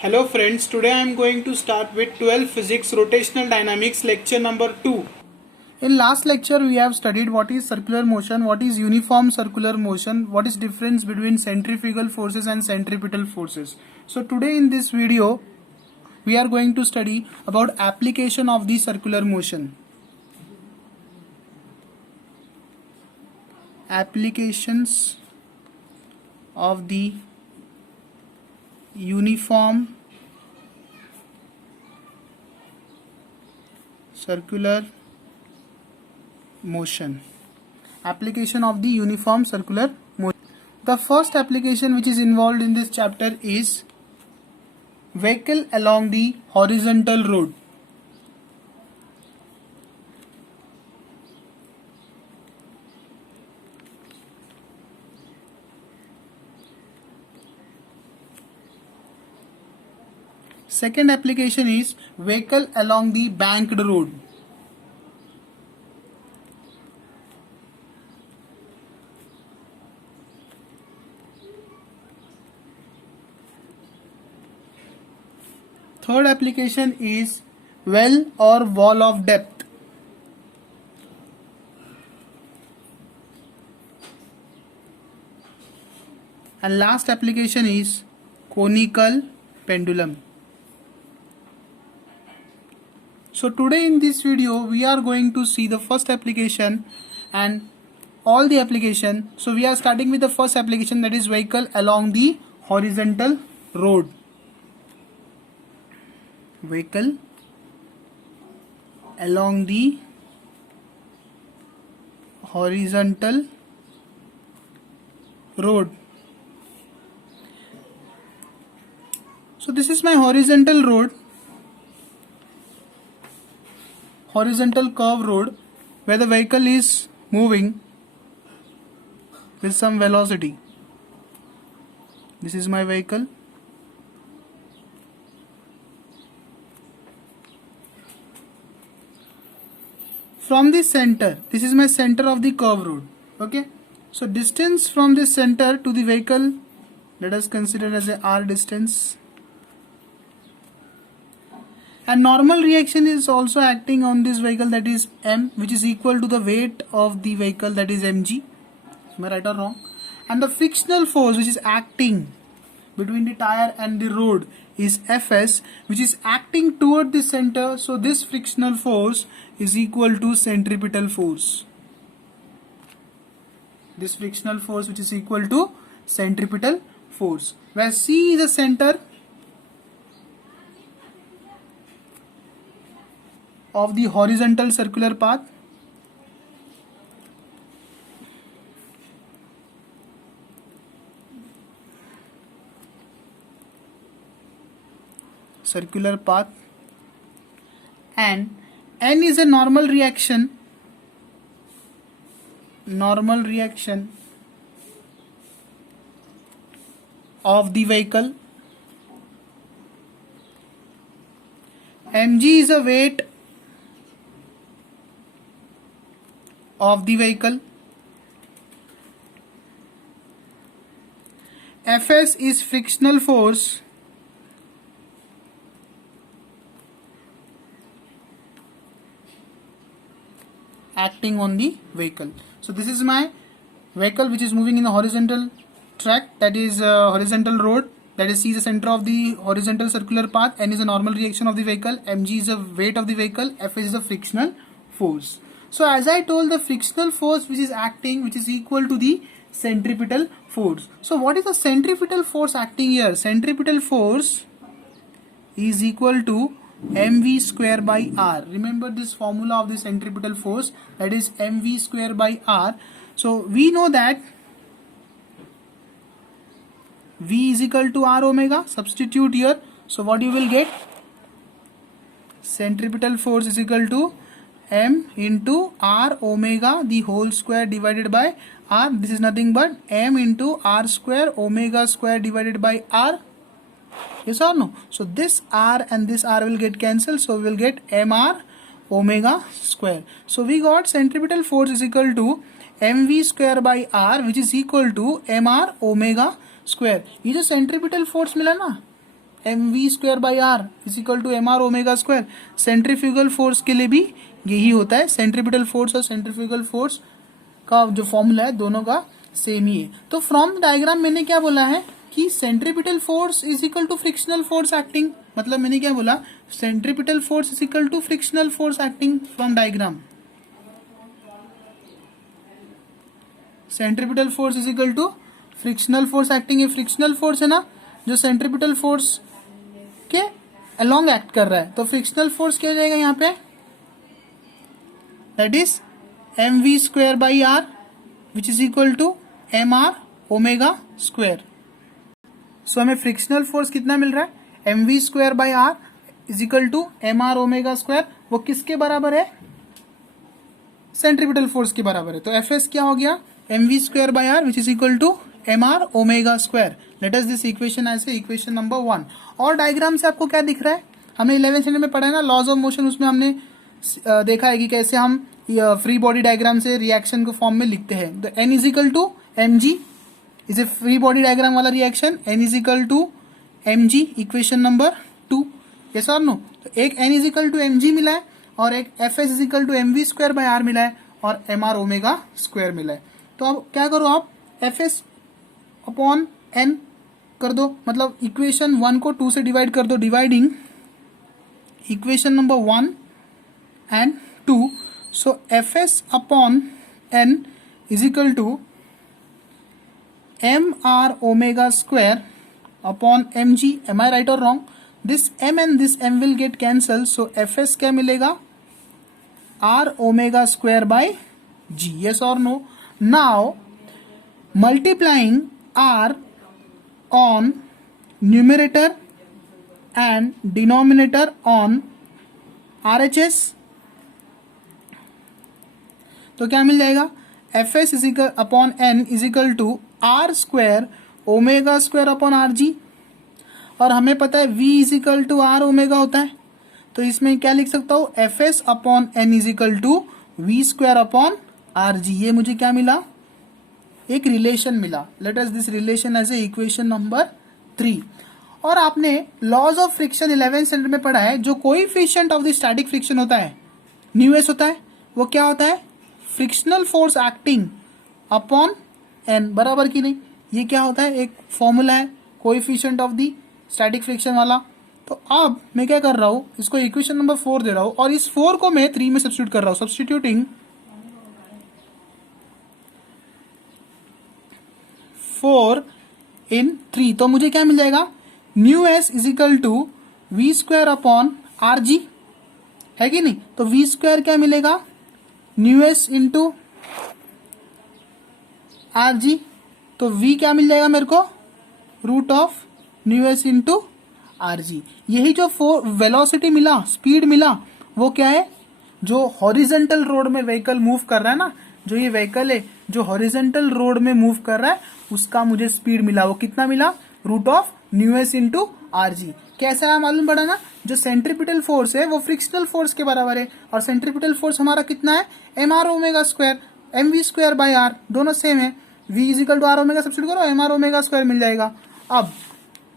Hello friends, today I am going to start with 12 Physics Rotational Dynamics lecture number 2. In last lecture we have studied what is circular motion, what is uniform circular motion, what is difference between centrifugal forces and centripetal forces. So today in this video we are going to study about application of the circular motion. Applications of the uniform circular motion. Application of the uniform circular motion. The first application which is involved in this chapter is vehicle along the horizontal road. Second application is vehicle along the banked road. Third application is well or wall of depth. And last application is conical pendulum. So today in this video we are going to see the first application and all the application. So we are starting with the first application, that is vehicle along the horizontal road. Vehicle along the horizontal road. So this is my horizontal road, horizontal curve road, where the vehicle is moving with some velocity. This is my vehicle. From the center, this is my center of the curve road. Okay, so distance from the center to the vehicle, let us consider as a r distance. And normal reaction is also acting on this vehicle, that is m, which is equal to the weight of the vehicle, that is mg. Am I right or wrong? And the frictional force which is acting between the tire and the road is Fs, which is acting toward the center. So this frictional force is equal to centripetal force. This frictional force which is equal to centripetal force, where C is the center of the horizontal circular path. Circular path, and N is a normal reaction of the vehicle. Mg is a weight of the vehicle. Fs is frictional force acting on the vehicle. So this is my vehicle which is moving in the horizontal track, that is horizontal road, that is C is the center of the horizontal circular path, N is a normal reaction of the vehicle, Mg is the weight of the vehicle, F is the frictional force. So as I told, the frictional force which is acting, which is equal to the centripetal force. So what is the centripetal force acting here? Centripetal force is equal to mv square by r. Remember this formula of the centripetal force, that is mv square by r. So we know that v is equal to r omega. Substitute here. So what you will get? Centripetal force is equal to m into r omega the whole square divided by r. This is nothing but m into r square omega square divided by r. Yes or no? So this r and this r will get cancelled, so we will get mr omega square. So we got centripetal force is equal to mv square by r, which is equal to mr omega square. ये जो centripetal force मिला ना, mv²/r is equal to mr omega square. Centrifugal force के लिए भी यही होता है, सेंट्रीपिटल फोर्स और सेंट्रीफ्यूगल फोर्स का जो फॉर्मूला है दोनों का सेम ही है। तो फ्रॉम डायग्राम मैंने क्या बोला है कि centripetal force is equal to frictional force acting, मतलब मैंने क्या बोला, centripetal force is equal to frictional force acting from diagram. Centripetal force is equal to frictional force acting. ये फ्रिक्शनल फोर्स है ना जो सेंट्रीपिटल फोर्स के अलोंग एक्ट कर रहा है, तो फ्रिक्शनल फोर्स क्या हो जाएगा यहाँ पे, that is mv²/r which is equal to mr omega square. So हमें फ्रिक्शनल फोर्स कितना मिल रहा है, mv²/r is equal to mr omega square. वो किसके बराबर है, सेंट्रीपिटल फोर्स के बराबर है। तो Fs क्या हो गया, mv²/r which is equal to mr omega square. Let us this equation as a equation number 1। और डायग्राम से आपको क्या दिख रहा है, हमने 11th स्टैंडर्ड में पढ़ा है ना लॉज ऑफ मोशन, उसमें हमने देखा है कि कैसे हम फ्री बॉडी डायग्राम से रिएक्शन को फॉर्म में लिखते हैं। तो n is equal to mg is a free body diagram वाला reaction, n is equal to mg equation number 2, yes और नो। तो एक n is equal to mg मिला है और एक Fs is equal to mv²/r मिला है और mr ओमेगा स्क्वायर मिला है। तो अब क्या करो आप Fs अपॉन n कर दो, मतलब इक्वेशन 1 को 2 से डिवाइड कर दो, dividing equation number 1 and 2। So Fs upon n is equal to mr omega square upon mg। Am I right और wrong, this m and this m will get cancel, so Fs क्या मिलेगा, r omega square by g, yes or no। now multiplying r on numerator and denominator on RHS, तो क्या मिल जाएगा, Fs is equal upon n is equal to r square omega square upon rg। और हमें पता है v is equal to r omega होता है, तो इसमें क्या लिख सकता हूँ, Fs upon n is equal to v square upon rg। ये मुझे क्या मिला, एक रिलेशन मिला। Let us this relation as a equation number 3। और आपने laws of friction 11th standard में पढ़ा है, जो coefficient of the static friction होता है न्यू एस होता है, वो क्या होता है, frictional force acting upon N, बराबर की नहीं। ये क्या होता है, एक फॉर्मूला है coefficient of the static friction वाला। तो अब मैं क्या कर रहा हूं, इसको इक्वेशन नंबर 4 दे रहा हूं और इस 4 को मैं 3 में सब्स्टिट्यूट कर रहा हूं, सब्स्टिट्यूटिंग 4 in 3। तो मुझे क्या मिल जाएगा, mu S is equal to V square upon R G, है कि नहीं। तो वी स्क्वायर क्या मिलेगा, mu S into R G. तो v क्या मिल जाएगा मेरे को, root of new S into R G. यही जो वेलोसिटी मिला, स्पीड मिला, वो क्या है, जो हॉरिजेंटल रोड में व्हीकल मूव कर रहा है ना, जो ये व्हीकल है जो हॉरिजेंटल रोड में मूव कर रहा है, उसका मुझे स्पीड मिला। वो कितना मिला, root of new S into R G. कैसा है मालूम पड़ा ना, जो सेंट्रीपिटल फोर्स है वो फ्रिक्शनल फोर्स के बराबर है, और सेंट्रीपिटल फोर्स हमारा कितना है, M R omega square, M V square by R, दोनों सेम है। v is equal to R omega substitute करो, एम आर ओमेगा स्क्वायर मिल जाएगा। अब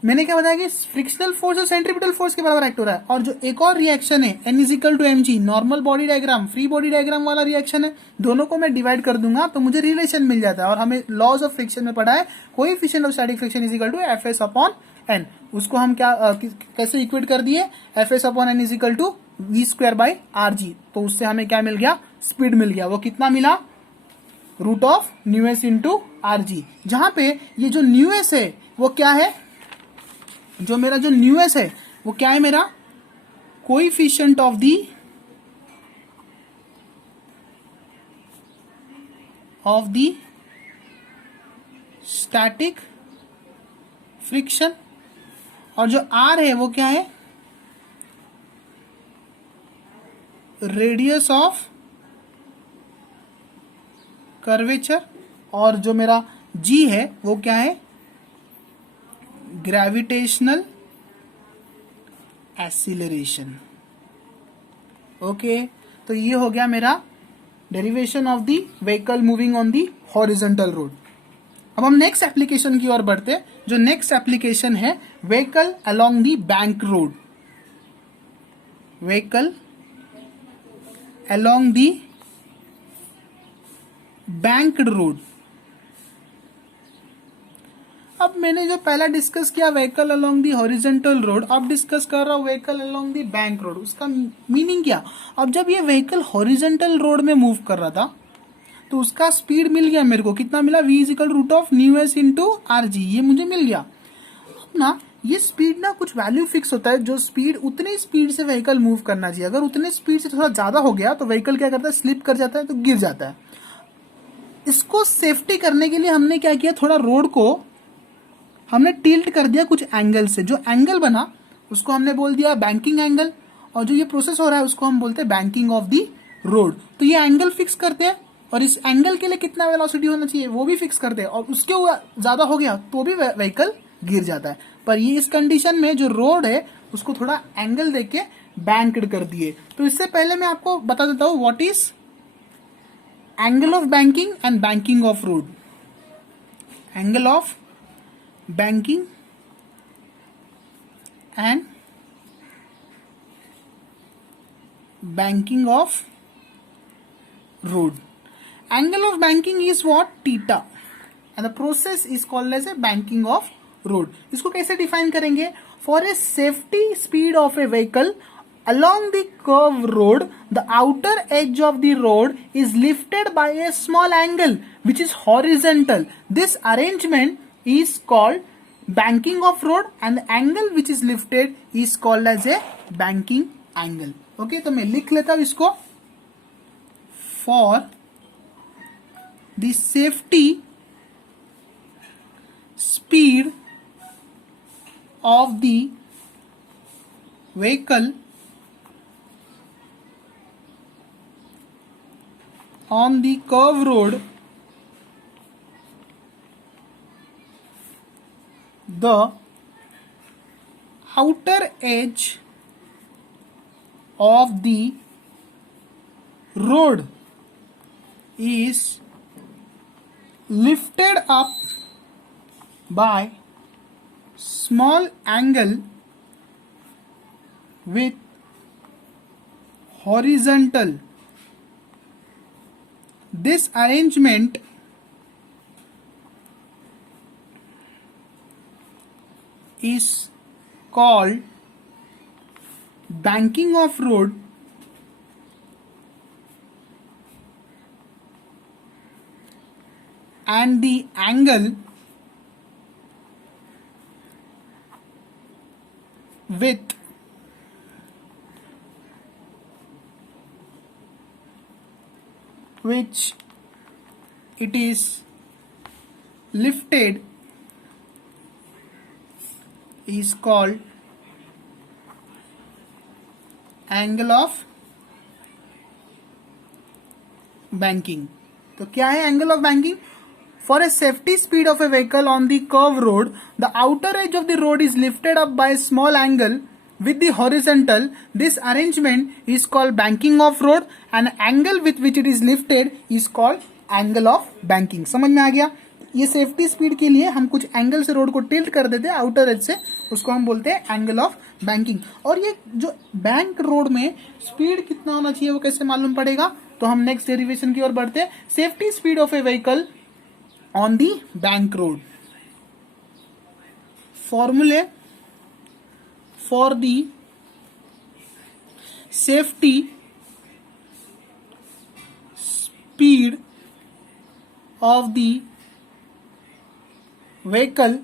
मैंने क्या बताया कि फ्रिक्शनल फोर्स और सेंट्रीपिटल फोर्स के बराबर एक्ट हो रहा है। और जो एक और रिएक्शन है n is equal to M G, normal body diagram, free body diagram वाला रिएक्शन है, दोनों को मैं डिवाइड कर दूंगा तो मुझे रिलेशन मिल जाता है। और हमें लॉज ऑफ फ्रिक्शन में पढ़ा है, coefficient of static friction is equal to F S upon N. उसको हम क्या कैसे इक्वेट कर दिए, F S upon N is equal to V square by R G. तो उससे हमें क्या मिल गया, स्पीड मिल गया। वो कितना मिला, root of new S into R G. जहां पे ये जो न्यू एस है वो क्या है, जो मेरा जो न्यू एस है वो क्या है, मेरा coefficient of the static friction. और जो आर है वो क्या है, रेडियस ऑफ कर्वेचर। और जो मेरा जी है वो क्या है, ग्रेविटेशनल एक्सीलरेशन। ओके, तो ये हो गया मेरा derivation of the vehicle moving on the horizontal road. अब हम नेक्स्ट एप्लीकेशन की ओर बढ़ते हैं। जो नेक्स्ट एप्लीकेशन है vehicle along the bank road, vehicle along the banked road. अब मैंने जो पहला डिस्कस किया vehicle along the horizontal road, अब डिस्कस कर रहा हूं vehicle along the bank road. उसका मीनिंग क्या? अब जब ये व्हीकल हॉरिजॉन्टल रोड में मूव कर रहा था तो उसका स्पीड मिल गया मेरे को, कितना मिला? v is equal root of new S into R G, ये मुझे मिल गया। अब ना ये स्पीड ना कुछ वैल्यू फिक्स होता है, जो स्पीड उतनी स्पीड से व्हीकल मूव करना चाहिए। अगर उतने स्पीड से थोड़ा ज्यादा हो गया तो व्हीकल क्या करता है? स्लिप कर जाता है, तो गिर जाता है। इसको सेफ्टी करने के लिए हमने क्या किया, थोड़ा रोड को हमने टिल्ट कर दिया कुछ एंगल से। जो एंगल बना उसको हमने बोल दिया बैंकिंग एंगल, और जो ये प्रोसेस हो रहा है उसको हम बोलते हैं बैंकिंग ऑफ दी रोड। तो ये एंगल फिक्स करते हैं, और इस एंगल के लिए कितना वेलोसिटी होना चाहिए वो भी फिक्स करते हैं, और उसके ज्यादा हो गया तो भी व्हीकल गिर जाता है। पर ये इस कंडीशन में जो रोड है उसको थोड़ा एंगल देके बैंक्ड कर दिए। तो इससे पहले मैं आपको बता देता हूं what is angle of banking and banking of road. Angle of banking and banking of road. Angle of banking is what? Theta, and the process is called as a banking of road. इसको कैसे define करेंगे? For a safety speed of a vehicle along the curved road, the outer edge of the road is lifted by a small angle which is horizontal. This arrangement is called banking of road, and the angle which is lifted is called as a banking angle. Okay, तो मैं लिख लेता हूं इसको। For the safety speed of the vehicle on the curved road, the outer edge of the road is lifted up by small angle with horizontal. This arrangement is called banking of road, and the angle with which it is lifted is called angle of banking. तो क्या है angle of banking? For a safety speed of a vehicle on the curved road, the outer edge of the road is lifted up by a small angle with the horizontal. This arrangement is called banking of road, and angle with which it is lifted is called angle of banking. समझ में आ गया? ये safety speed के लिए हम कुछ angle से road को टिल्ट कर देते हैं आउटर एज से, उसको हम बोलते हैं एंगल ऑफ बैंकिंग। और ये जो बैंक रोड में स्पीड कितना होना चाहिए वो कैसे मालूम पड़ेगा? तो हम नेक्स्ट डेरिवेशन की ओर बढ़ते हैं। Safety speed of A vehicle on the bank road. Formula for the safety speed of the vehicle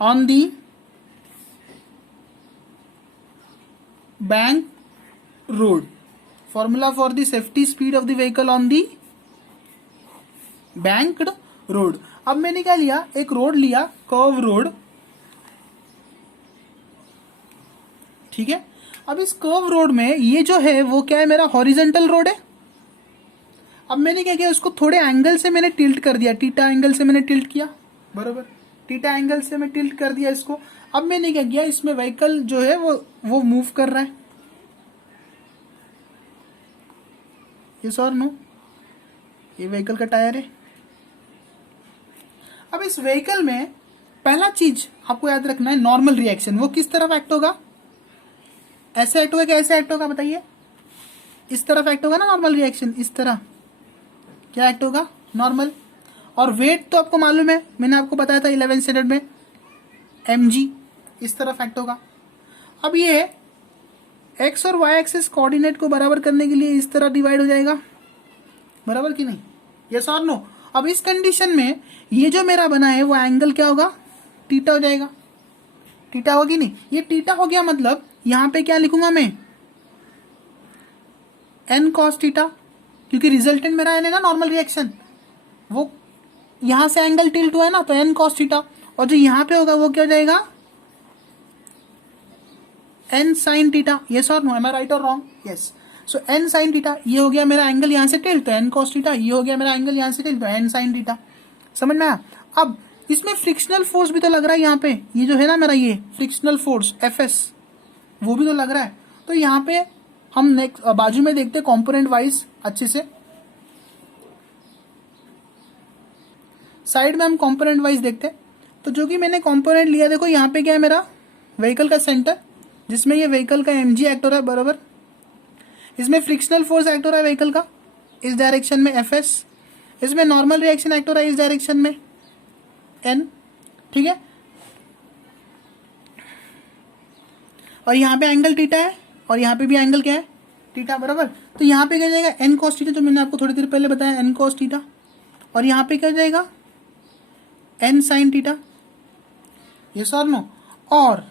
on the bank road. Formula for the safety speed of the vehicle on the banked road. अब मैंने क्या लिया, एक road लिया curve road, ठीक है। अब इस कर्व रोड में ये जो है वो क्या है, मेरा हॉरिजॉन्टल रोड है। अब मैंने क्या किया, उसको थोड़े एंगल से मैंने टिल्ट कर दिया, थीटा एंगल से मैंने टिल्ट किया, बरोबर, थीटा एंगल से मैं टिल्ट कर दिया इसको। अब मैंने क्या किया, इसमें व्हीकल जो है वो मूव कर रहा है, यस और नो, ये व्हीकल का टायर है, अब इस व्हीकल में पहला चीज आपको याद रखना है, नॉर्मल रिएक्शन वो किस तरफ एक्ट होगा, ऐसे एक्ट होगा कि ऐसे एक्ट होगा, बताइए। इस तरफ एक्ट होगा ना नॉर्मल रिएक्शन, इस तरह क्या एक्ट होगा, नॉर्मल। और वेट तो आपको मालूम है, मैंने आपको बताया था 11 स्टैंडर्ड में, mg, इस तरफ एक्ट होगा। अब ये x और y एक्सिस कोऑर्डिनेट को बराबर करने के लिए इस तरह डिवाइड हो जाएगा, बराबर कि नहीं, यस और नो। अब इस कंडीशन में ये जो मेरा बना है वो एंगल क्या होगा, थीटा हो जाएगा, थीटा होगी नहीं, ये थीटा हो गया, मतलब यहां पे क्या लिखूंगा मैं, n cos थीटा, क्योंकि रिजल्टेंट मेरा n है ना नॉर्मल रिएक्शन, वो यहां से एंगल टिल्ट हुआ है ना, तो n cos थीटा, और जो यहां पे होगा वो क्या हो जाएगा, n sin थीटा, यस और नो, एम आई राइट और रॉन्ग, यस। सो n sin थीटा, ये हो गया मेरा एंगल यहां से टिल्ट, तो n cos थीटा, ये हो गया मेरा एंगल यहां से टिल्ट, तो n sin थीटा, समझ में आया। अब इसमें फ्रिक्शनल फोर्स भी तो लग रहा है यहाँ पे, ये जो है ना मेरा ये फ्रिक्शनल फोर्स Fs, वो भी तो लग रहा है। तो यहाँ पे हम नेक्स्ट बाजू में देखते कंपोनेंट वाइज अच्छे से, साइड में हम कंपोनेंट वाइज देखते। तो जो कि मैंने कंपोनेंट लिया, देखो यहाँ पे क्या है मेरा व्हीकल का सेंटर, जिसमें ये व्हीकल का mg एक्ट हो रहा है, बराबर। इसमें फ्रिक्शनल फोर्स एक्ट हो रहा है व्हीकल का इस डायरेक्शन में Fs, इसमें नॉर्मल रिएक्शन एक्ट हो रहा है इस डायरेक्शन में n, ठीक है। और यहाँ पे एंगल थीटा है और यहाँ पे भी एंगल क्या है, थीटा, बराबर। तो यहाँ पे क्या जाएगा n cos थीटा, जो मैंने आपको थोड़ी देर पहले बताया n cos थीटा, और यहाँ पे क्या जाएगा n sin थीटा, यस और नो। और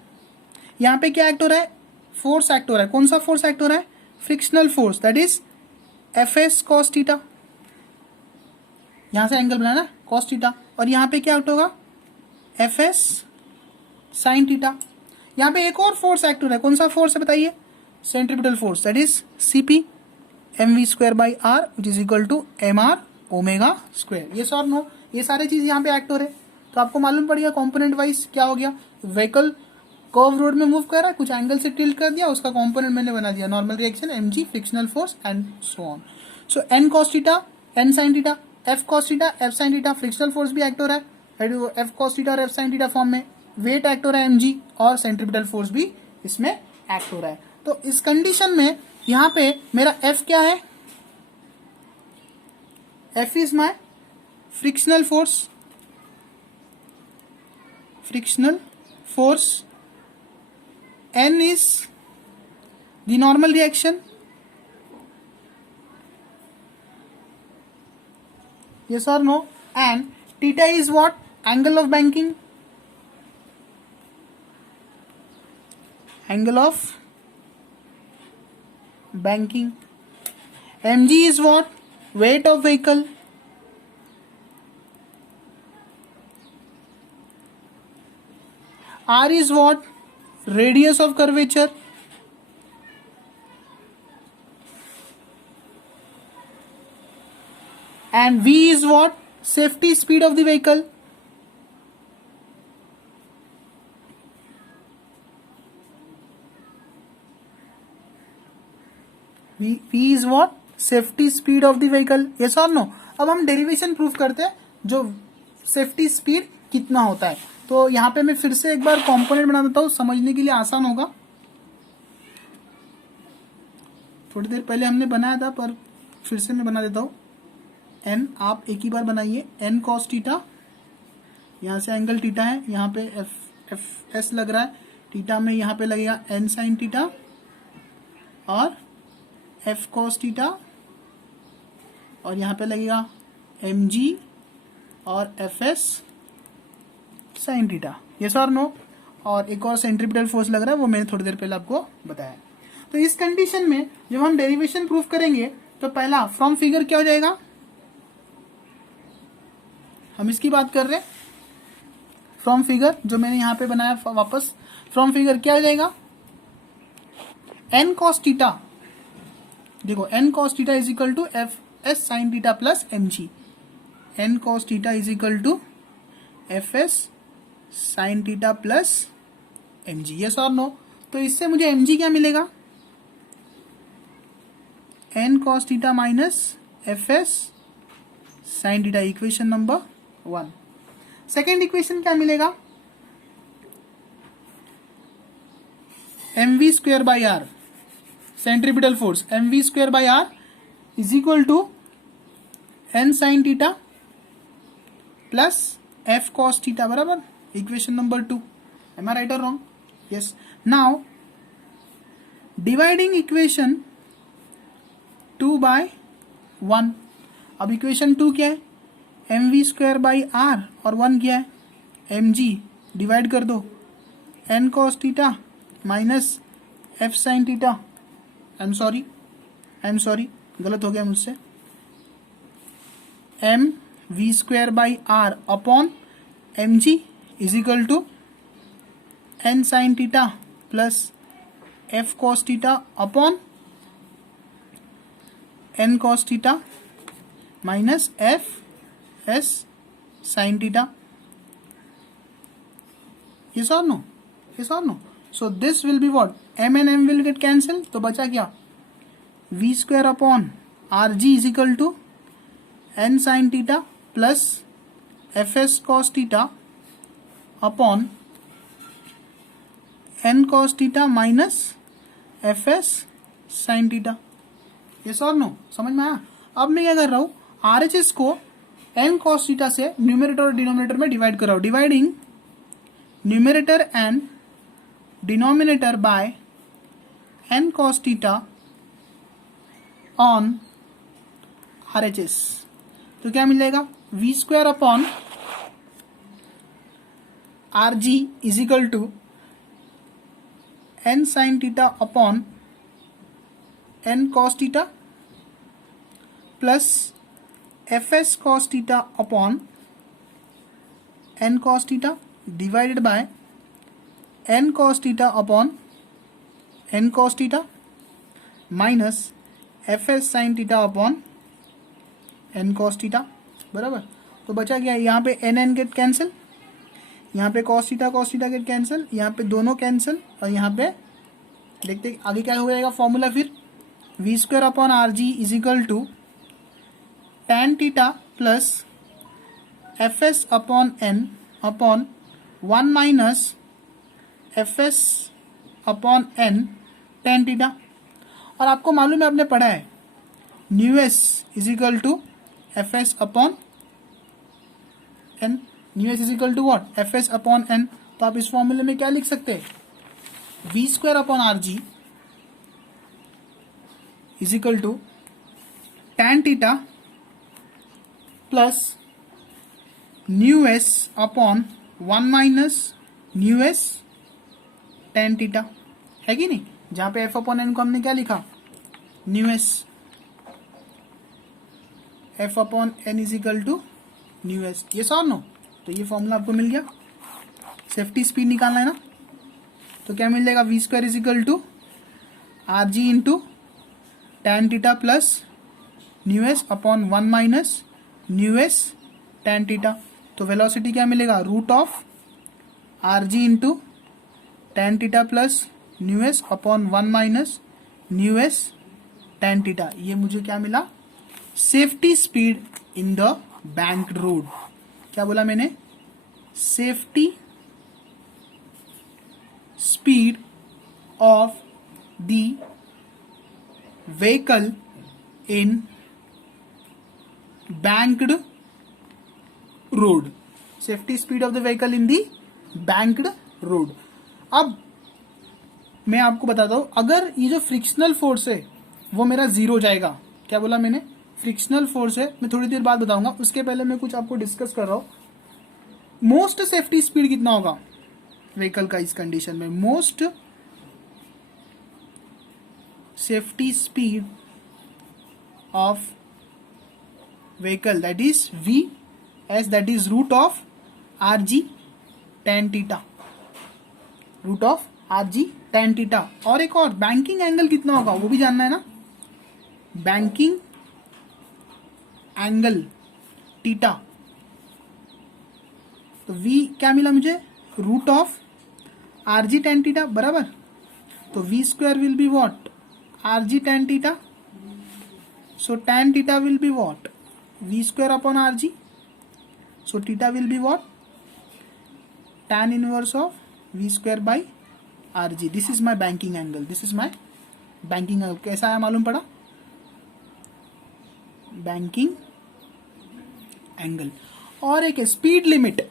यहाँ पे क्या एक्ट हो रहा है, फोर्स एक्ट हो रहा है, कौन सा फोर्स एक्ट हो रहा है, frictional force, that is Fs cos theta, यहाँ से एंगल बनाना cos थीटा, और यहाँ पे क्या एक्ट होगा Fs sin थीटा। यहाँ पे एक और फोर्स एक्ट हो रहा है, कौन सा फोर्स है बताइए, centripetal force, that is Cp mv square by R which is equal to mr omega square, ये और नो, ये सारे चीज यहाँ पे एक्ट हो रहे। तो आपको मालूम पड़ गया कॉम्पोनेंट वाइज क्या हो गया, व्हीकल कर्व रोड में मूव कर रहा है, कुछ एंगल से टिल्ट कर दिया, उसका कॉम्पोनेंट मैंने बना दिया normal reaction mg, frictional force and so on. So n cos theta, n sin theta, f cos theta, f sin theta, frictional force भी एक्ट हो रहा है f cos थीटा और f sin थीटा फॉर्म में, weight act हो रहा है mg, और सेंट्रीपिटल फोर्स भी इसमें एक्ट हो रहा है। तो इस कंडीशन में यहाँ पे मेरा f क्या है, f is my frictional force, frictional force, n is the normal reaction, yes or no, and theta is what, angle of banking, angle of banking, mg is what, weight of vehicle, r is what, radius of curvature, and v is what, safety speed of the vehicle, v is what, safety speed of the vehicle, yes or no। अब हम derivation proof करते हैं, जो safety speed कितना होता है। तो यहाँ पे मैं फिर से एक बार कंपोनेंट बना देता हूँ, समझने के लिए आसान होगा। थोड़ी देर पहले हमने बनाया था, पर फिर से मैं बना देता हूँ। n आप एक ही बार बनाइए, n cos थीटा, यहाँ से एंगल थीटा है, यहाँ पे एफ एस लग रहा है, थीटा में यहाँ पे लगेगा n sin थीटा, और f cos थीटा, और यहाँ पे लगेगा mg और fs sin थीटा, यस और नो। और एक और सेंट्रीपिटल फोर्स लग रहा है, वो मैंने थोड़ी देर पहले आपको बताया। तो इस कंडीशन में जब हम डेरिवेशन प्रूफ करेंगे, तो पहला फ्रॉम फिगर क्या हो जाएगा, हम इसकी बात कर रहे हैं, फ्रॉम फिगर जो मैंने यहाँ पे बनाया, वापस फ्रॉम फिगर क्या हो जाएगा, n cos थीटा, देखो n cos theta is equal to F S sine theta plus mg, n cos theta is equal to F S sine theta plus mg, yes और नो। तो इससे मुझे mg क्या मिलेगा, n cos theta minus F S sine theta, equation number 1। Second equation क्या मिलेगा, mv square by R, centripetal force mv square by R is equal to n sine theta plus f cos theta, बराबर. Equation number 2. Am I right और wrong? Yes. Now dividing equation 2 by 1. अब equation 2 क्या है, mv square by are, और 1 क्या है, mg. Divide कर दो, n cos theta minus f sine theta. I am sorry, गलत हो गया मुझसे. m v square by R upon mg is equal to n sine theta plus f cos theta upon n cos theta minus f s sin theta. Yes or no? Yes or no? So this will be what? M and M will get cancelled. तो बचा क्या, v square upon rg is equal to n sin theta plus fs cos theta upon n cos theta minus fs sin theta. Yes or no? समझ में आया? अब मैं क्या कर रहा हूँ, RHS को n cos थीटा से न्यूमरेटर और डिनोमिनेटर में डिवाइड कर रहा हूँ. Dividing numerator and denominator by n cos theta on RHS. तो क्या मिलेगा, v square upon rg is equal to n sine theta upon n cos theta plus fs cos theta upon n cos theta divided by n cos theta upon n cos theta minus fs sin theta upon n cos theta, बराबर. तो बचा क्या, यहाँ पे n get cancel, यहाँ पे cos theta get cancel, यहाँ पे दोनों कैंसिल, और यहाँ पे देखते आगे क्या हो जाएगा फॉर्मूला. फिर v square upon R G is equal to tan theta plus fs upon n upon 1 minus fs upon n tan theta. और आपको मालूम है, आपने पढ़ा है mu S is equal to fs upon n. Mu S is equal to what, fs upon n. तो आप इस फॉर्मूले में क्या लिख सकते हैं, v square upon R G is equal to tan theta plus mu S upon 1 minus mu S tan theta, है कि नहीं. जहां पे f अपॉन n को हमने क्या लिखा, mu S, f upon n is equal to new S. ये सॉल्व नो. तो ये फॉर्मूला आपको मिल गया. सेफ्टी स्पीड निकालना है ना, तो क्या मिल जाएगा, V square is equal to R G into tan theta plus mu S upon 1 minus mu S tan theta. तो वेलोसिटी क्या मिलेगा, root of R G into tan theta plus mu S upon 1 minus mu S tan theta. ये मुझे क्या मिला, safety speed in the banked road. क्या बोला मैंने, safety speed of the vehicle in banked road. Safety speed of the vehicle in the banked road. अब मैं आपको बताता हूं, अगर ये जो फ्रिक्शनल फोर्स है वो मेरा जीरो हो जाएगा. क्या बोला मैंने, फ्रिक्शनल फोर्स है, मैं थोड़ी देर बाद बताऊंगा. उसके पहले मैं कुछ आपको डिस्कस कर रहा हूं. मोस्ट सेफ्टी स्पीड कितना होगा व्हीकल का इस कंडीशन में, most safety speed of vehicle that is v as that is root of rg tan theta, root of rg tan theta. और एक और, बैंकिंग एंगल कितना होगा वो भी जानना है ना, बैंकिंग एंगल थीटा. तो v क्या मिला मुझे, root of rg tan theta, बराबर. तो v square will be what, rg tan theta. So tan theta will be what, v square upon rg. So theta will be what, tan inverse of v square by rg. This is my banking angle, this is my banking angle. कैसा आया मालूम पड़ा? Banking angle. और एक है speed limit.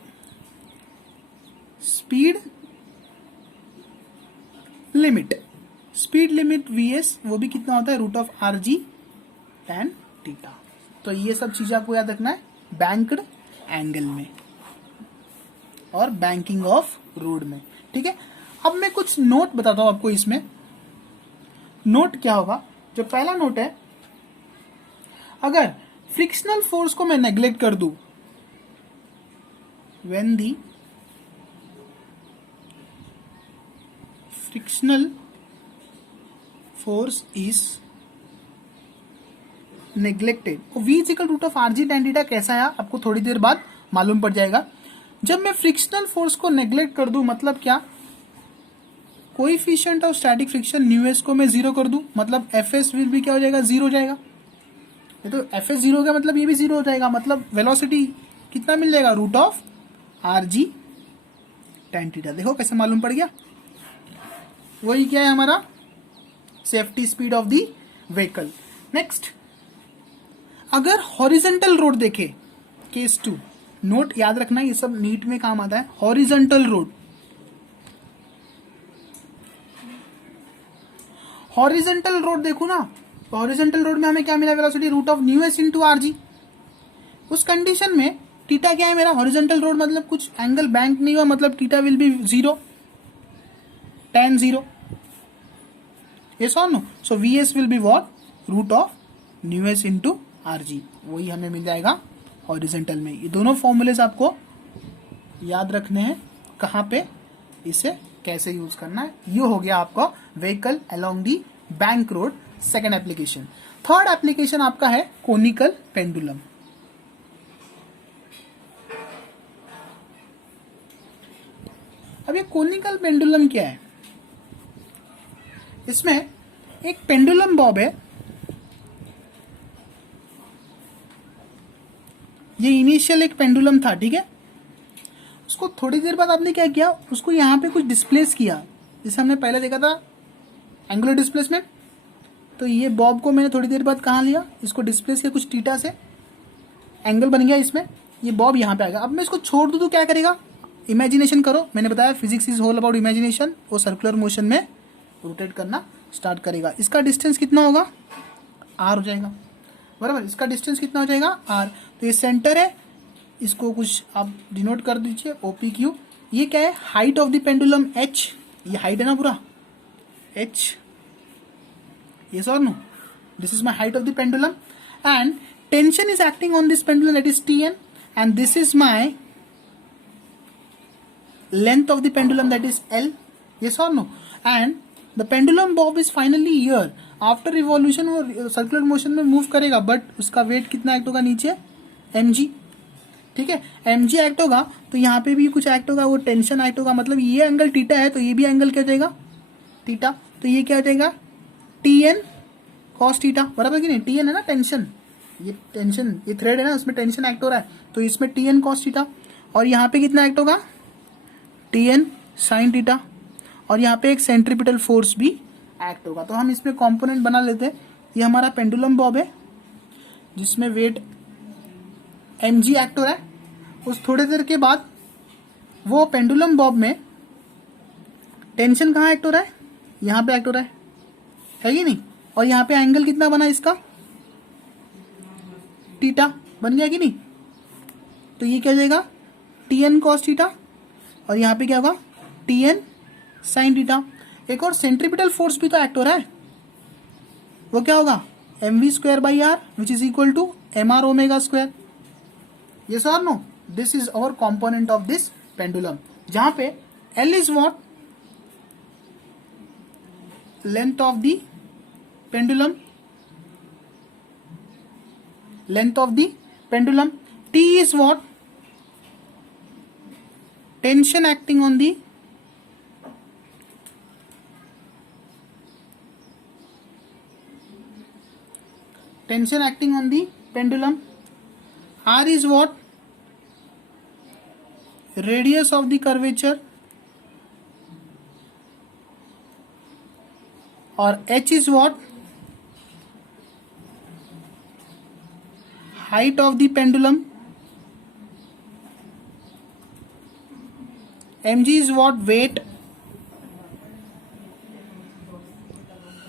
Speed limit, speed limit vs वो भी कितना होता है? Root of R G tan theta. तो ये सब चीजें आपको याद रखना है बैंक्ड एंगल में और बैंकिंग ऑफ रोड में. ठीक है, अब मैं कुछ नोट बताता हूं आपको. इसमें नोट क्या होगा? जो पहला नोट है, अगर फ्रिक्शनल फोर्स को मैं नेग्लेक्ट कर दूं, when the frictional force is neglected. v equal root of R G tan theta कैसा है आपको थोड़ी देर बाद मालूम पड़ जाएगा. जब मैं फ्रिक्शनल फोर्स को नेग्लेक्ट कर दूं, मतलब क्या? Coefficient of static friction new S को मैं जीरो कर दूं, मतलब एफ एस विल भी क्या हो जाएगा? जीरो हो जाएगा. ये तो एफ एस जीरो हो गया, मतलब ये भी जीरो हो जाएगा. मतलब वेलोसिटी कितना मिल जाएगा? Root of R G tan theta. देखो कैसे मालूम पड़ गया. वही क्या है हमारा? Safety speed of the vehicle. Next, अगर हॉरिजेंटल रोड देखे, केस 2, नोट याद रखना, ये सब नीट में काम आता है. हॉरिजेंटल रोड, हॉरिजेंटल रोड देखो ना, तो हॉरिजेंटल रोड में हमें क्या मिला? Velocity root of new S into R G. उस कंडीशन में थीटा क्या है मेरा? हॉरिजेंटल रोड मतलब कुछ एंगल बैंक नहीं हुआ, मतलब theta will be zero, tan zero. yes or no? so vs will be what? Root of new S into R G. वही हमें मिल जाएगा हॉरिजेंटल में. ये दोनों फॉर्मूलेज आपको याद रखने हैं. कहाँ पे इसे कैसे यूज करना है. ये हो गया आपका vehicle along the bank road, second application. Third application आपका है कोनिकल पेंडुलम. अब ये कोनिकल पेंडुलम क्या है? इसमें एक पेंडुलम बॉब है. ये इनिशियल एक पेंडुलम था, ठीक है. उसको थोड़ी देर बाद आपने क्या किया? उसको यहाँ पे कुछ डिस्प्लेस किया. जैसे हमने पहले देखा था एंगुलर डिस्प्लेसमेंट, तो ये बॉब को मैंने थोड़ी देर बाद कहाँ लिया? इसको डिस्प्लेस किया कुछ थीटा से, एंगल बन गया इसमें. ये बॉब यहाँ पे आएगा. अब मैं इसको छोड़ दूँ तो क्या करेगा? इमेजिनेशन करो. मैंने बताया physics is all about imagination. वो सर्कुलर मोशन में रोटेट करना स्टार्ट करेगा. इसका डिस्टेंस कितना होगा? आर हो जाएगा, बराबर. इसका डिस्टेंस कितना हो जाएगा? आर. तो ये सेंटर है, इसको कुछ आप डिनोट कर दीजिए ओपी क्यू. ये क्या है? Height of the pendulum H. ये हाइट है ना पूरा, एच. यस और no? This is my height of the pendulum and tension is acting on this pendulum, that is T N, and this is my length of the pendulum, that is L. yes or no? and the pendulum bob is finally here. after revolution वो circular motion में move करेगा, but उसका weight कितना act होगा नीचे? mg. ठीक है, mg act होगा तो यहाँ पे भी कुछ एक्ट होगा, वो टेंशन एक्ट होगा. मतलब ये एंगल थीटा है तो ये भी एंगल क्या हो जाएगा? थीटा. तो ये क्या हो जाएगा? tn cos थीटा, बराबर कि नहीं? tn है ना टेंशन, ये टेंशन, ये थ्रेड है ना, उसमें टेंशन एक्ट हो रहा है, तो इसमें tn cos थीटा. और यहाँ पे कितना एक्ट होगा? tn sin theta. और यहाँ पे एक सेंट्रीपिटल फोर्स भी एक्ट होगा. तो हम इसमें कंपोनेंट बना लेते हैं. ये हमारा पेंडुलम बॉब है जिसमें वेट mg एक्ट हो रहा है. उस थोड़ी देर के बाद वो पेंडुलम बॉब में टेंशन कहाँ एक्ट हो रहा है? यहाँ पे एक्ट हो रहा है कि नहीं? और यहाँ पे एंगल कितना बना इसका? थीटा बन गया कि नहीं? तो ये क्या हो जाएगा? tn cos theta. और यहाँ पे क्या होगा? tn sin theta. एक और सेंट्रीपिटल फोर्स भी तो एक्ट हो रहा है, वो क्या होगा? mv square by R which is equal to mr omega square. Yes और no? This is our component of this pendulum, जहां पे L is what? Length of the pendulum, length of the pendulum. T is what? Tension acting on the pendulum. R is what? radius of the curvature, or h is what? Height of the pendulum. mg is what? Weight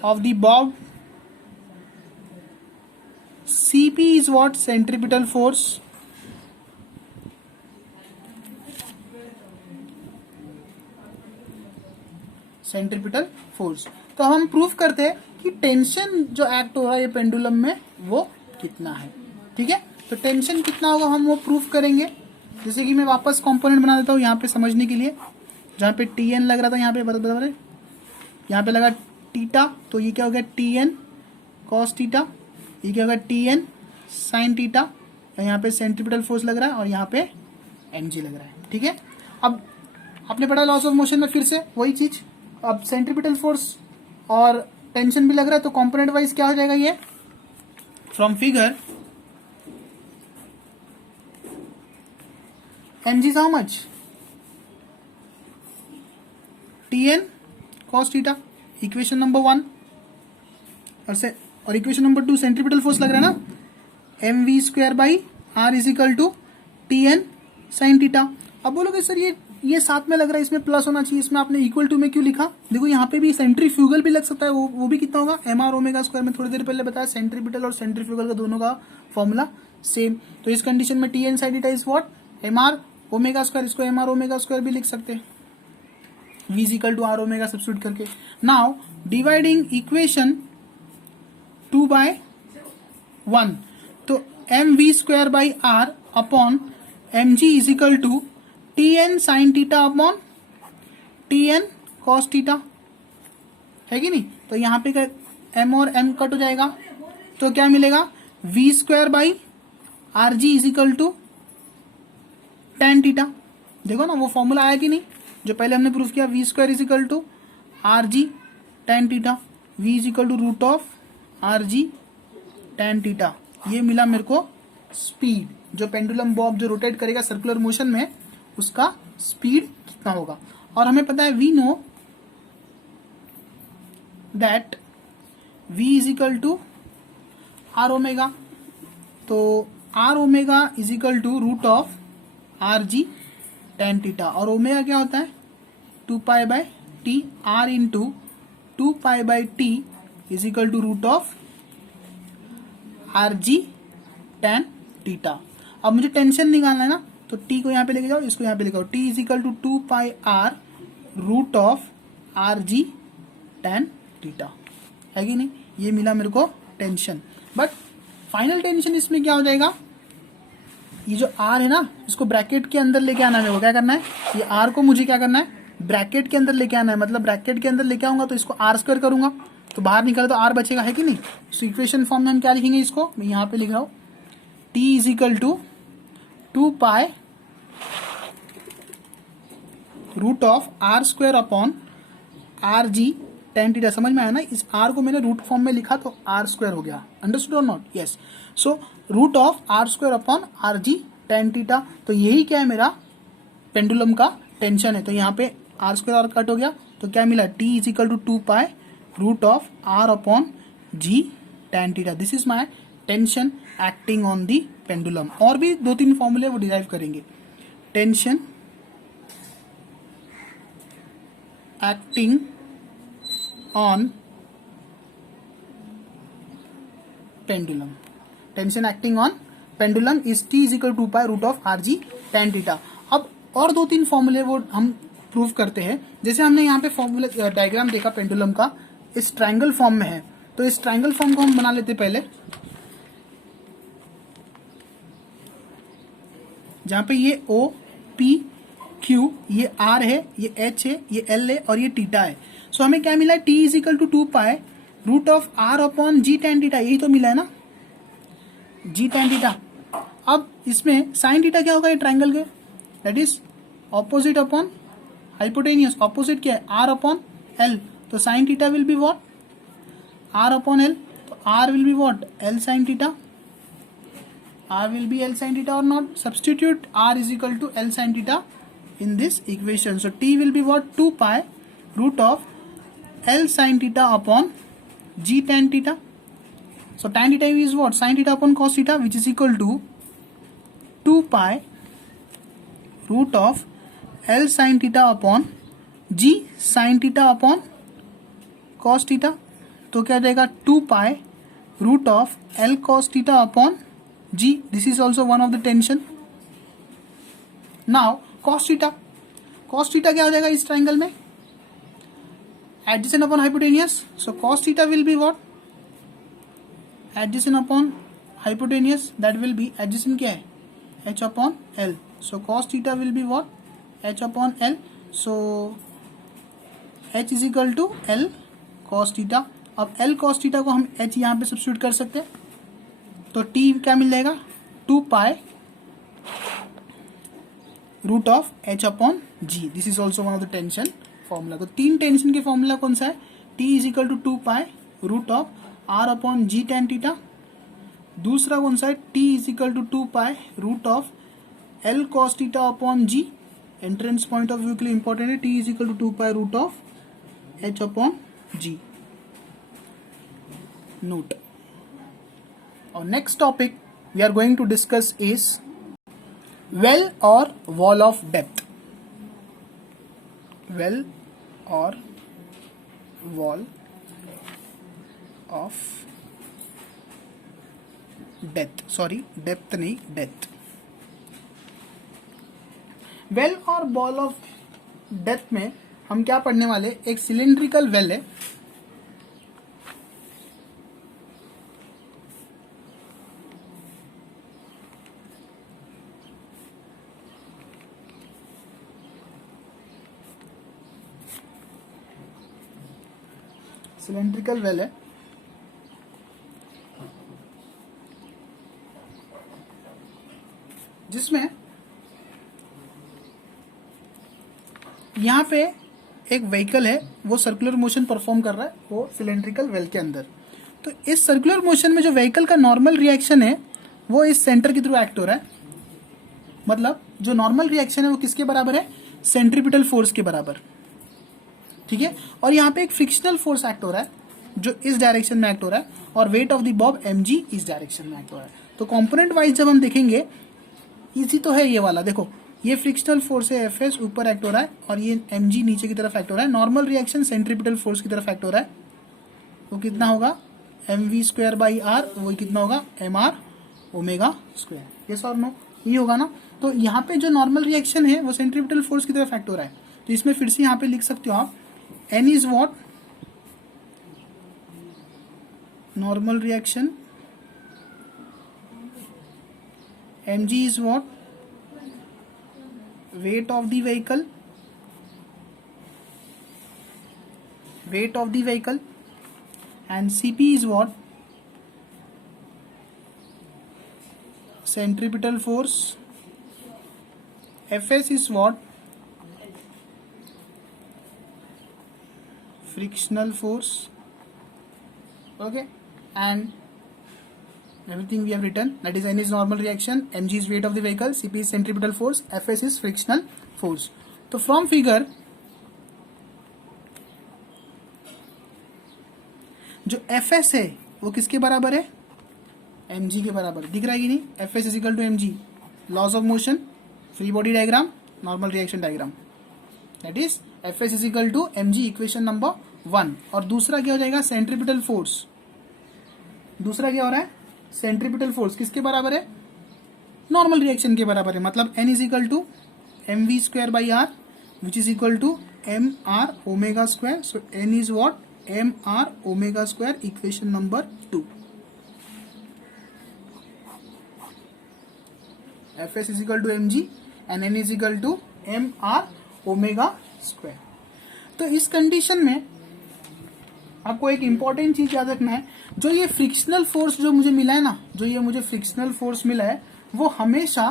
of the bob. cp is what? Centripetal force. Centripetal force. तो हम proof करते हैं कि tension जो act हो रहा है ये पेंडुलम में वो कितना है। ठीक है, तो टेंशन कितना होगा हम वो प्रूफ करेंगे। जैसे कि मैं वापस कंपोनेंट बना देता हूँ यहाँ पे समझने के लिए। जहाँ पे टी एन लग रहा था यहाँ पे बराबर है, यहाँ पे लगा टीटा, तो ये क्या हो गया? T N cos theta. ये क्या होगा? T N sine theta. यहाँ पे सेंट्रीपिटल फोर्स लग रहा है और यहाँ पे एम जी लग रहा है। ठीक है, अब आपने पढ़ा लॉस ऑफ मोशन में, फिर से वही चीज। अब सेंट्रीपिटल फोर्स और टेंशन भी लग रहा है, तो कंपोनेंट वाइज क्या हो जाएगा ये? From figure mg is how much? tn cos theta, equation number 1। और इक्वेशन नंबर 2 सेंट्रीपिटल फोर्स लग रहा है ना, mv square by r is equal to tn sine theta. अब बोलोगे सर ये साथ में लग रहा है, इसमें प्लस होना चाहिए, इसमें आपने इक्वल टू में क्यों लिखा? देखो यहाँ पे भी सेंट्रीफ्यूगल भी लग सकता है, वो भी कितना होगा? mr ओमेगा स्क्वायर में थोड़ी देर पहले बताया, सेंट्रीपिटल और सेंट्रीफ्यूगल का दोनों का फॉर्मूला सेम। तो इस कंडीशन में tn sine theta is what? mr omega square. इसको mr ओमेगा स्क्वायर भी लिख सकते हैं, v is equal to r omega substitute करके। नाउ डिवाइडिंग इक्वेशन 2/1, तो mv square by r upon mg is equal to tn sine theta upon tn cos theta, है कि नहीं? तो यहाँ पे m और m कट हो जाएगा, तो क्या मिलेगा? v square by R G is equal to tan theta. देखो ना वो फॉर्मूला आया कि नहीं जो पहले हमने प्रूफ किया, v square is equal to R G tan theta, v is equal to root of R G tan theta. ये मिला मेरे को स्पीड, जो पेंडुलम बॉब जो रोटेट करेगा सर्कुलर मोशन में उसका स्पीड कितना होगा। और हमें पता है we know that v is equal to R omega, तो R omega is equal to root of R G tan theta. और ओमेगा क्या होता है? 2 pi by T, R into 2 pi by T is equal to root of R G tan theta. अब मुझे tension निकालना है ना, तो t को यहाँ पे लेके जाओ, इसको यहाँ पे लेके आओ। t is equal to 2 pi R root of R G tan theta, है कि नहीं? ये मिला मेरे को टेंशन। बट फाइनल टेंशन इसमें क्या हो जाएगा? ये जो r है ना, इसको ब्रैकेट के अंदर लेके आना है। मेरे को क्या करना है? ये r को मुझे क्या करना है? ब्रैकेट के अंदर लेके आना है। मतलब ब्रैकेट के अंदर लेके आऊंगा तो इसको r स्क्वायर करूंगा, तो बाहर निकला तो r बचेगा, है कि नहीं? तो इक्वेशन फॉर्म में हम क्या लिखेंगे? इसको मैं यहाँ पे लिख रहा हूँ, t is equal to 2 pi root of R square upon R G tan theta. समझ में आया ना? इस r को मैंने रूट फॉर्म में लिखा तो r स्क्वायर हो गया। अंडरस्टूड और not? Yes. So root of R square upon R G tan theta. तो यही क्या है? मेरा पेंडुलम का टेंशन है। तो यहाँ पे आर स्क्वायर और कट हो गया, तो क्या मिला? t is equal to 2 pi root of R upon G tan theta. This is my tension acting on the pendulum. और भी 2-3 फॉर्मूले वो डिराइव करेंगे। Tension acting on pendulum, tension acting on pendulum is t is equal to pi root of R G tan theta. अब और 2-3 फॉर्मूले वो हम प्रूव करते हैं। जैसे हमने यहाँ पे फॉर्मूला डायग्राम देखा पेंडुलम का, इस ट्रायंगल फॉर्म में है, तो इस ट्रायंगल फॉर्म को हम बना लेते पहले, जहां पे ये O P Q, ये R है, ये H है, ये L है और ये थीटा है। सो हमें क्या मिला है? T is equal to 2 pi root of R upon G tan theta. यही तो मिला है ना, जी tan थीटा। अब इसमें साइन थीटा क्या होगा? ये ट्रायंगल के that is opposite upon hypotenuse. Opposite क्या है? R upon L। तो sine theta will be what? R upon L। तो R will be what? L sine theta. R will be L sin theta or not? Substitute R is equal to L sin theta in this equation. So t will be what? 2 pi root of L sin theta upon g tan theta. So tan theta is what? Sin theta upon cos theta, which is equal to 2 pi root of L sin theta upon g sin theta upon cos theta. तो क्या जाएगा? 2 pi root of L cos theta upon g. This is also one of the tension. Now cos theta क्या हो जाएगा इस triangle में? Adjacent upon hypotenuse. So cos theta will be what? Adjacent upon hypotenuse. That will be adjacent क्या है? H upon L. So cos theta will be what? H upon L. So H is equal to L cos theta. अब L cos theta को हम H यहाँ पे substitute कर सकते हैं. तो T क्या मिल जाएगा? 2 pi root of H upon G. This is also one of the tension formula. तो 3 टेंशन के फॉर्मूला कौन सा है? T is equal to 2 pi root of R upon G tan theta. दूसरा कौन सा है? T is equal to 2 pi root of L cos theta upon G. Entrance point of view के लिए इंपॉर्टेंट है. T is equal to 2 pi root of H upon G. Note. और next topic we are going to discuss is well or wall of depth. Well or wall of depth. Sorry, depth नहीं, depth. Well or wall of depth में हम क्या पढ़ने वाले? एक cylindrical well है. Cylindrical well है जिसमें यहां पे एक व्हीकल है, वो सर्कुलर मोशन परफॉर्म कर रहा है वो सिलेंड्रिकल वेल के अंदर. तो इस सर्कुलर मोशन में जो व्हीकल का नॉर्मल रिएक्शन है वो इस सेंटर के थ्रू एक्ट हो रहा है. मतलब जो नॉर्मल रिएक्शन है वो किसके बराबर है? सेंट्रीपिटल फोर्स के बराबर. ठीक है. और यहाँ पे एक फ्रिक्शनल फोर्स एक्ट हो रहा है जो इस डायरेक्शन में एक्ट हो रहा है, और weight of the Bob mg इस डायरेक्शन में एक्ट हो रहा है. तो कंपोनेंट वाइज जब हम देखेंगे, इजी तो है ये वाला. देखो ये फ्रिक्शनल फोर्स है Fs ऊपर एक्ट हो रहा है, और ये mg नीचे की तरफ एक्ट हो रहा है. नॉर्मल रिएक्शन सेंट्रीपिटल फोर्स की तरफ एक्ट हो रहा है. वो कितना होगा? mv square by R. वो कितना होगा? mr omega square. यस और नो? ये होगा ना. तो यहाँ पे जो नॉर्मल रिएक्शन है वो सेंट्रीपिटल फोर्स की तरफ एक्ट हो रहा है. तो इसमें फिर से यहाँ पे लिख सकते हो आप n is what? Normal reaction. mg is what? Weight of the vehicle. Weight of the vehicle. And cp is what? Centripetal force. fs is what? Frictional force. Okay, and everything we have written, that is n is normal reaction, mg is weight of the vehicle, cp is centripetal force, fs is frictional force. तो from figure जो fs है वो किसके बराबर है? mg के बराबर. दिख रहा है कि नहीं? fs is equal to mg. Laws of motion, free body diagram, normal reaction diagram. That is Fs is equal to mg, equation number 1. और दूसरा क्या हो जाएगा? Centripetal force. दूसरा क्या हो रहा है? सेंट्रीपिटल फोर्स किसके बराबर है? नॉर्मल रिएक्शन के बराबर है. मतलब n is equal to mv square by R, which is equal to mr omega square. So n is what? mr omega square, equation number 2. Fs is equal to mg and n is equal to mr omega square. तो इस condition में आपको एक important चीज याद रखना है. जो ये फ्रिक्शनल फोर्स जो मुझे मिला है ना, जो ये मुझे फ्रिक्शनल फोर्स मिला है, वो हमेशा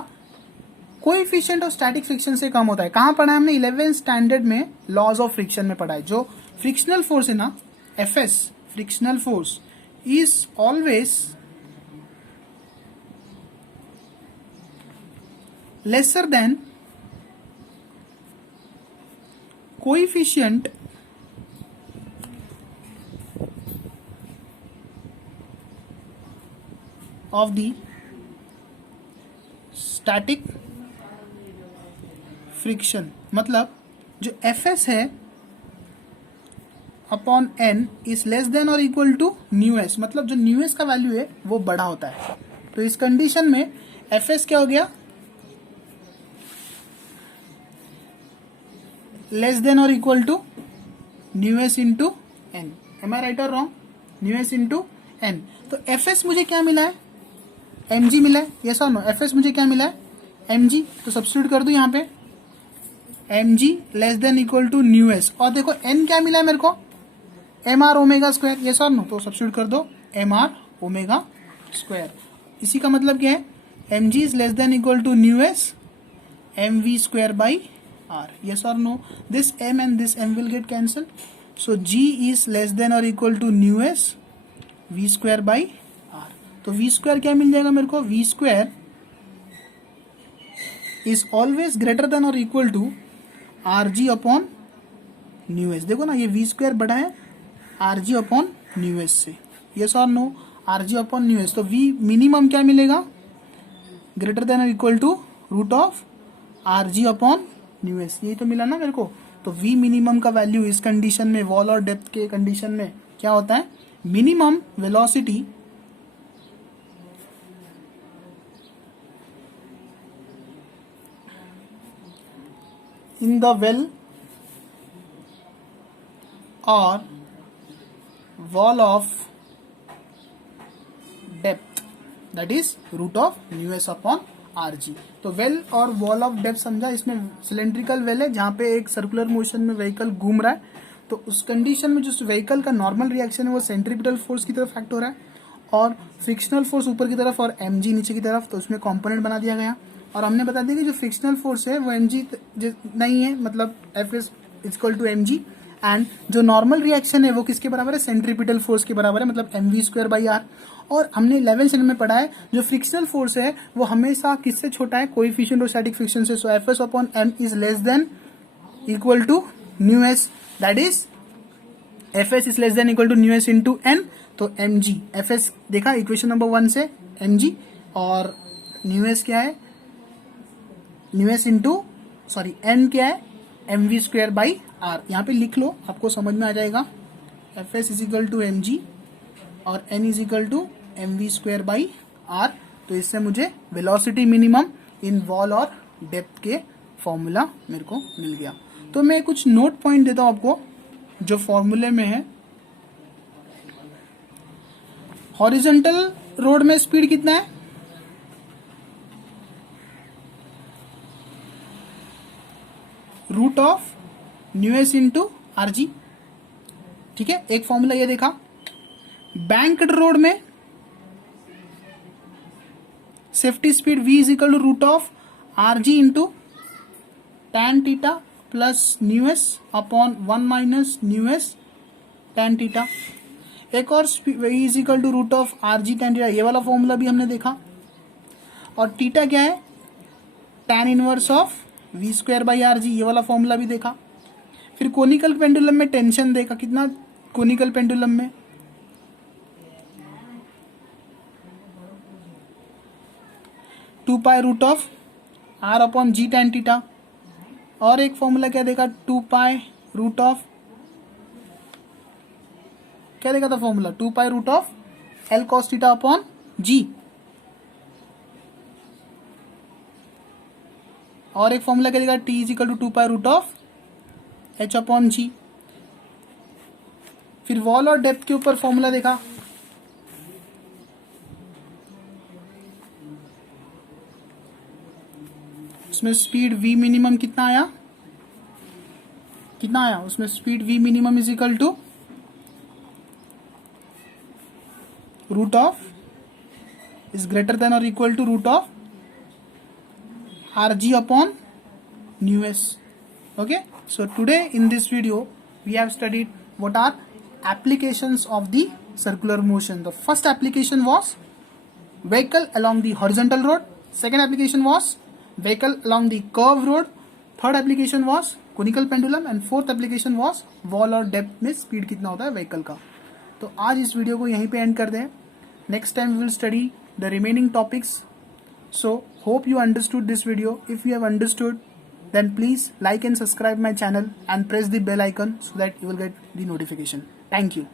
कोएफिशिएंट ऑफ स्टैटिक फ्रिक्शन से कम होता है. कहां पढ़ा है हमने? 11th स्टैंडर्ड में लॉज ऑफ फ्रिक्शन में पढ़ा है. जो फ्रिक्शनल फोर्स है ना, Fs frictional force is always lesser than coefficient of the static friction, मतलब जो Fs है upon n is less than or equal to new S, मतलब जो न्यू एस का वैल्यू है वो बड़ा होता है। तो इस कंडीशन में Fs क्या हो गया, less than or equal to new S into N. Am I right और wrong? Nu S into N. तो Fs मुझे क्या मिला है, mg मिला है, यस और नो? Fs मुझे क्या मिला है, mg। तो सब्स्टिट्यूट कर दो यहाँ पे, mg less than equal to new S. और देखो n क्या मिला है मेरे को, mr ओमेगा स्क्वायर, यस और नो? तो सब्स्टिट्यूट कर दो mr ओमेगा स्क्वायर। इसी का मतलब क्या है, mg is less than equal to new S mv square by r, yes or no? This m and this m will get cancelled, so g is less than or equal to nu s v square by r। तो v square क्या मिल जाएगा मेरे को, v square is always greater than or equal to rg upon nu s। देखो ना, ये v square बड़ा है rg upon nu s से, yes or no? rg upon nu s, तो v मिनिमम क्या मिलेगा, greater than or equal to root of rg upon nu S, यही तो मिला ना मेरे को। तो v मिनिमम का वैल्यू इस कंडीशन में, वॉल और डेप्थ के कंडीशन में क्या होता है, minimum velocity in the well or wall of depth, that is root of new S upon R G. तो well or wall of depth समझा, इसमें सिलेंड्रिकल वेल है जहाँ पे एक सर्कुलर मोशन में व्हीकल घूम रहा है, तो उस कंडीशन में जो व्हीकल का नॉर्मल रिएक्शन है वो सेंट्रीपिटल फोर्स की तरफ एक्ट हो रहा है और फ्रिक्शनल फोर्स ऊपर की तरफ और mg नीचे की तरफ, तो उसमें कंपोनेंट बना दिया गया। और हमने बता दिया कि जो फ्रिक्शनल फोर्स है वो mg नहीं है, मतलब F is equal to mg, and जो नॉर्मल रिएक्शन है वो किसके बराबर है, सेंट्रीपिटल फोर्स के बराबर है, मतलब mv स्क्वायर बाई आर। और हमने 11th स्टैंडर्ड में पढ़ा है जो फ्रिक्शनल फोर्स है वो हमेशा किससे छोटा है, कोएफिशिएंट ऑफ स्टैटिक फ्रिक्शन से। So Fs upon m is less than equal to new S, that is Fs is less than equal to new S into N. तो mg, Fs देखा equation number 1 से mg, और mu S क्या है, mu S into sorry n क्या है, mv square by are. यहाँ पे लिख लो, आपको समझ में आ जाएगा। Fs is equal to mg और n is equal to mv square by R. तो इससे मुझे वेलोसिटी मिनिमम इन वॉल और डेप्थ के फॉर्मूला मेरे को मिल गया। तो मैं कुछ नोट पॉइंट देता हूं आपको जो फॉर्मूले में है। हॉरिजॉन्टल रोड में स्पीड कितना है, root of new S into R G, ठीक है, एक फॉर्मूला ये देखा। बैंक्ड रोड में safety speed v is equal to root of R G into tan theta plus mu S upon 1 minus mu S tan theta. एक और v is equal to root of R G tan theta, ये वाला formula भी हमने देखा। और theta क्या है, tan inverse of v square by R G, ये वाला फॉर्मूला भी देखा। फिर कोनिकल पेंडुलम में टेंशन देखा, कितना कोनिकल पेंडुलम में, two pi root of R upon G tan theta. और एक फॉर्मूला क्या देखा, 2 पाई रूट ऑफ, क्या देखा था formula, 2 pi root of L cos theta upon G. और एक फॉर्मूला क्या देखा, T is equal to 2 pi root of H upon G. फिर वॉल और डेप्थ के ऊपर फॉर्मूला देखा, उसमें स्पीड v मिनिमम कितना आया, उसमें speed v minimum is equal to root of is greater than or equal to root of R G upon nu S. Okay, so today in this video we have studied what are applications of the circular motion. The first application was vehicle along the horizontal road, second application was vehicle along the curved road, third application was conical pendulum, and fourth application was wall और depth में speed कितना होता है vehicle का। तो आज इस video को यहीं पे एंड कर दें। Next time we will study the remaining topics. So hope you understood this video. If you have understood, then please like and subscribe my channel and press the bell icon so that you will get the notification. Thank you.